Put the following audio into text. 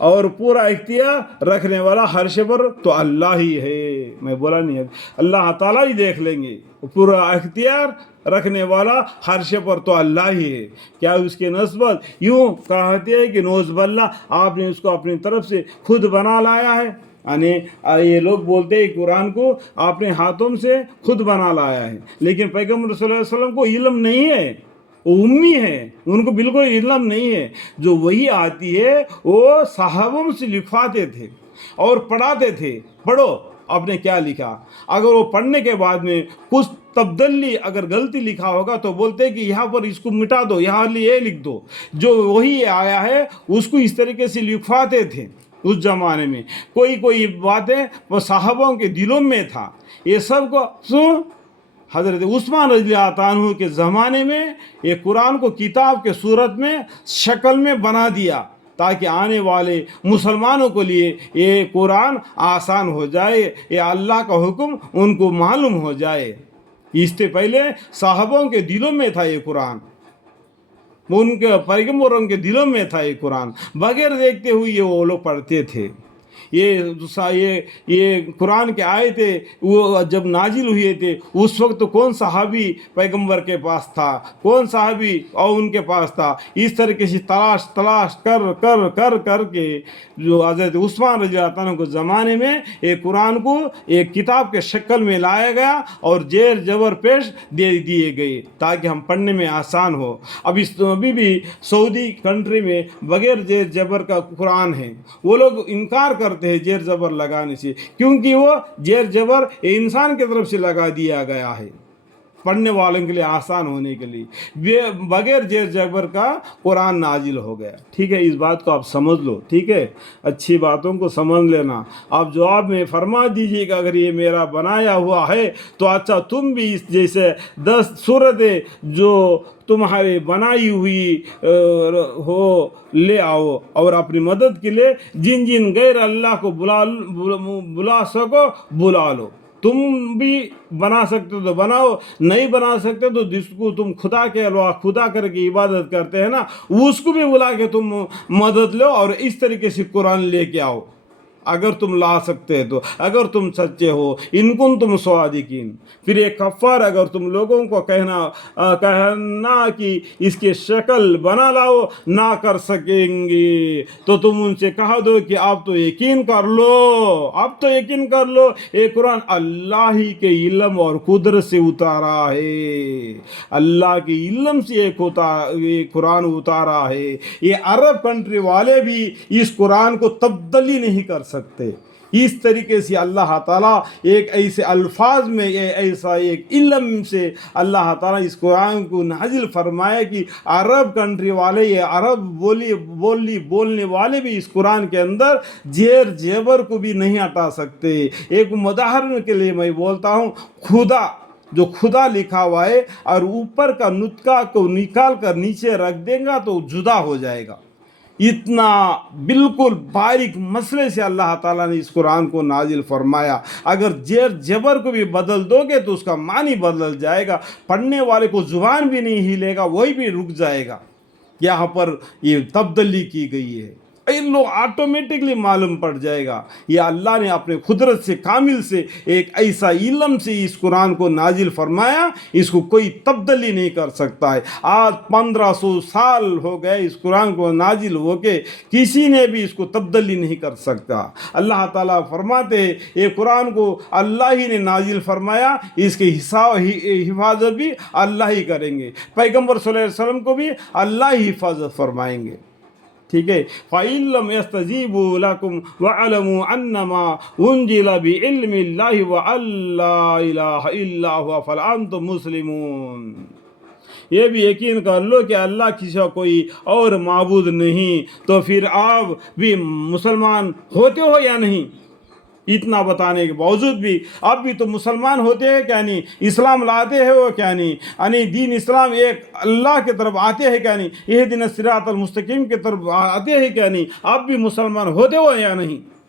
اور پورا اختیار رکھنے والا ہر شے پر تو اللہ ہی ہے. میں بولا نہیں ہے، اللہ تعالیٰ ہی دیکھ لیں گے. پورا اختیار رکھنے والا ہر شے پر تو اللہ ہی ہے. کیا اس کی نسبت یوں کہتے ہیں کہ نوز باللہ آپ نے اس کو اپنی طرف سے خود بنا لایا ہے؟ یعنی یہ لوگ بولتے ہیں قرآن کو آپ نے ہاتھوں سے خود بنا لایا ہے، لیکن پیغمبر صلی اللہ علیہ وسلم کو علم نہیں ہے، وہ امی ہے، ان کو بالکل علم نہیں ہے. جو وہی آتی ہے وہ صحابوں سے لکھواتے تھے اور پڑھاتے تھے، پڑھو آپ نے کیا لکھا. اگر وہ پڑھنے کے بعد میں کچھ تبدیلی اگر غلطی لکھا ہوگا تو بولتے کہ یہاں پر اس کو مٹا دو، یہاں یہ لکھ دو. جو وہی آیا ہے اس کو اس طریقے سے لکھواتے تھے. اس زمانے میں کوئی باتیں وہ صحابوں کے دلوں میں تھا. یہ سب کو حضرت عثمان رضی اللہ عنہ کے زمانے میں یہ قرآن کو کتاب کے صورت میں شکل میں بنا دیا تاکہ آنے والے مسلمانوں کے لیے یہ قرآن آسان ہو جائے، یہ اللہ کا حکم ان کو معلوم ہو جائے. اس سے پہلے صحابوں کے دلوں میں تھا یہ قرآن، ان کے پیغمبروں کے دلوں میں تھا یہ قرآن، بغیر دیکھتے ہوئے یہ وہ لوگ پڑھتے تھے. یہ قرآن کے آیتیں وہ جب نازل ہوئے تھے اس وقت کون صحابی پیغمبر کے پاس تھا، کون صحابی اور ان کے پاس تھا. اس طریقے سے تلاش کر کے جو حضرت عثمان رضی اللہ عنہ کے زمانے میں یہ قرآن کو ایک کتاب کے شکل میں لایا گیا اور زیر زبر پیش دے دیے گئے تاکہ ہم پڑھنے میں آسان ہو. ابھی بھی سعودی کنٹری میں بغیر زیر زبر کا قرآن ہے. وہ لوگ انکار کرتے ہیں زیر زبر لگانے سے، کیونکہ وہ زیر زبر انسان کی طرف سے لگا دیا گیا ہے پڑھنے والوں کے لیے آسان ہونے کے لیے. بغیر زیر زبر کا قرآن نازل ہو گیا. ٹھیک ہے، اس بات کو آپ سمجھ لو. ٹھیک ہے، اچھی باتوں کو سمجھ لینا. آپ جواب میں فرما دیجیے کہ اگر یہ میرا بنایا ہوا ہے تو اچھا تم بھی اس جیسے 10 صورتیں جو تمہاری بنائی ہوئی ہو لے آؤ اور اپنی مدد کے لیے جن غیر اللہ کو بلا سکو بلا لو. تم بھی بنا سکتے تو بناؤ، نہیں بنا سکتے تو جس کو تم خدا کے علاوہ خدا کر کے عبادت کرتے ہیں نا اس کو بھی بلا کے تم مدد لو اور اس طریقے سے قرآن لے کے آؤ اگر تم لا سکتے تو، اگر تم سچے ہو. ان کن تم صادقین. پھر ایک کفار اگر تم لوگوں کو کہنا کہ اس کی شکل بنا لاؤ نہ کر سکیں گے تو تم ان سے کہہ دو کہ آپ تو یقین کر لو یہ قرآن اللہ ہی کے علم اور قدرت سے اتارا ہے. اللہ کے علم سے یہ قرآن اتارا ہے. یہ عرب کنٹری والے بھی اس قرآن کو تبدیلی نہیں کر سکتے. اس طریقے سے اللہ تعالیٰ ایک ایسے الفاظ میں ایسا ایک علم سے اللہ تعالیٰ اس قرآن کو نازل فرمایا کہ عرب کنٹری والے، یہ عرب بولنے والے بھی اس قرآن کے اندر زیر زبر کو بھی نہیں ہٹا سکتے. ایک مداحرن کے لیے میں بولتا ہوں، جو خدا لکھا ہوا ہے اور اوپر کا نطقہ کو نکال کر نیچے رکھ دیں گا تو جدا ہو جائے گا. اتنا بالکل باریک مسئلے سے اللہ تعالیٰ نے اس قرآن کو نازل فرمایا. اگر زیر زبر کو بھی بدل دو گے تو اس کا معنی بدل جائے گا. پڑھنے والے کو زبان بھی نہیں ہلے گا، وہی بھی رک جائے گا. یہاں پر یہ تبدیلی کی گئی ہے، ان لوگ آٹومیٹکلی معلوم پڑ جائے گا. یہ اللہ نے اپنے قدرت سے کامل سے ایک ایسا علم سے اس قرآن کو نازل فرمایا، اس کو کوئی تبدیلی نہیں کر سکتا ہے. آج 1500 سال ہو گئے اس قرآن کو نازل ہو کے، کسی نے بھی اس کو تبدیلی نہیں کر سکتا. اللہ تعالیٰ فرماتے ہیں یہ قرآن کو اللہ ہی نے نازل فرمایا، اس کی حفاظت بھی اللہ ہی کریں گے. پیغمبر صلی اللہ علیہ وسلم کو بھی اللہ ہی حفاظت فرمائیں گے. ٹھیک ہے، فَإِن لَّمْ يَسْتَجِيبُوا لَكُمْ وَاعْلَمُوا أَنَّمَا أُنزِلَ بِعِلْمِ اللَّهِ وَأَن لَّا إِلَٰهَ إِلَّا هُوَ فَأَنتُم مُّسْلِمُونَ. یہ بھی یقین کر لو کہ اللہ کی سوا کوئی اور معبود نہیں، تو پھر آپ بھی مسلمان ہوتے ہو یا نہیں؟ اتنا بتانے کے باوجود بھی اب بھی تو مسلمان ہوتے ہیں کیا نہیں؟ اسلام لاتے ہیں وہ کیا نہیں؟ یعنی دین اسلام ایک اللہ کی طرف آتے ہیں کیا نہیں؟ اہدنا الصراط المستقیم کی طرف آتے ہیں کیا نہیں؟ اب بھی مسلمان ہوتے ہو یا نہیں؟